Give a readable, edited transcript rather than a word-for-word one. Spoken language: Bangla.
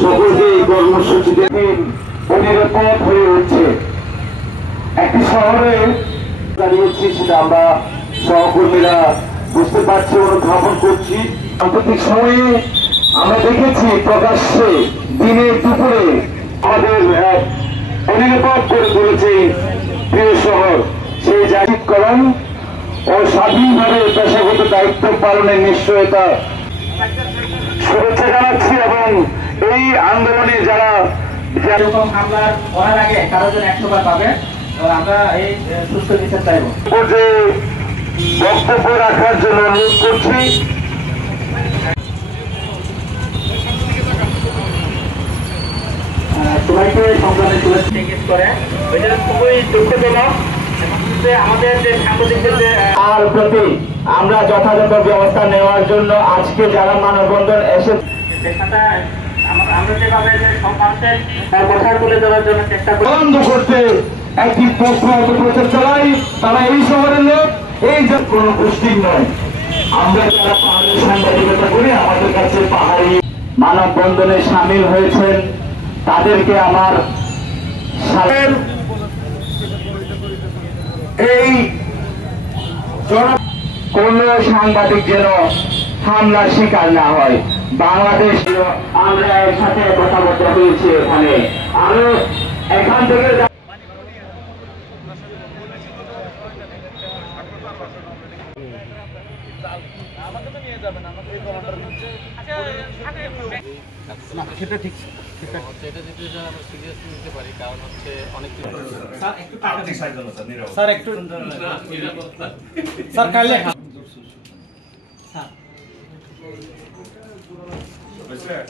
সকলকে এই কর্মসূচি দেখে অনিরাপদ হয়ে উঠছে। একটি শহরে দাঁড়িয়েছি, সেটা আমরা সহকর্মীরা বুঝতে পারছি, অনুধাবন করছি। সাম্প্রতিক সময়ে আমরা দেখেছি প্রকাশ্যে দিনের দুপুরে আমাদের অনিরাপদ করে তুলেছে প্রিয় শহর। সেই জাতীয়করণ ও স্বাধীনভাবে পেশাগত দায়িত্ব পালনের নিশ্চয়তা শুভেচ্ছা জানাচ্ছি। এবং এই আন্দোলনে যারা হামলার করার আগে কারো জন্য 100 বার পাবে, আমরা এই সুস্থ বিচার চাইব। বক্তব্য রাখার জন্য অনুরোধ করছি। সবাইকে সংগ্রামে তুলে করে খুবই দুঃখজনক। আমাদের যে সাংবাদিকদের তার প্রতি আমরা যথাযথ ব্যবস্থা নেওয়ার জন্য আজকে যারা মানববন্ধন এসেছে কথা তুলে দেওয়ার জন্য চেষ্টা বন্ধ করতে একটি প্রচার চালাই। তারা এই শহরের লোক, এই যে কোনো গোষ্ঠীর নয়। আমরা যারা পাহাড়ের সাংবাদিকতা করি, আমাদের কাছে পাহাড়ি মানববন্ধনে সামিল হয়েছেন, তাদেরকে আমার এই কোন সাংবাদিক যেন হামলার শিকার না হয়। বাংলাদেশ আমরা একসাথে কথাবার্তা হয়েছি এখানে, আরো এখান থেকে সেটা ঠিক এটা সিচুয়েশন আমরা সিরিয়াসলি নিতে পারি, কারণ হচ্ছে অনেক কিছু স্যার একটু টাকা দিন স্যার একটু স্যার কাইলে স্যার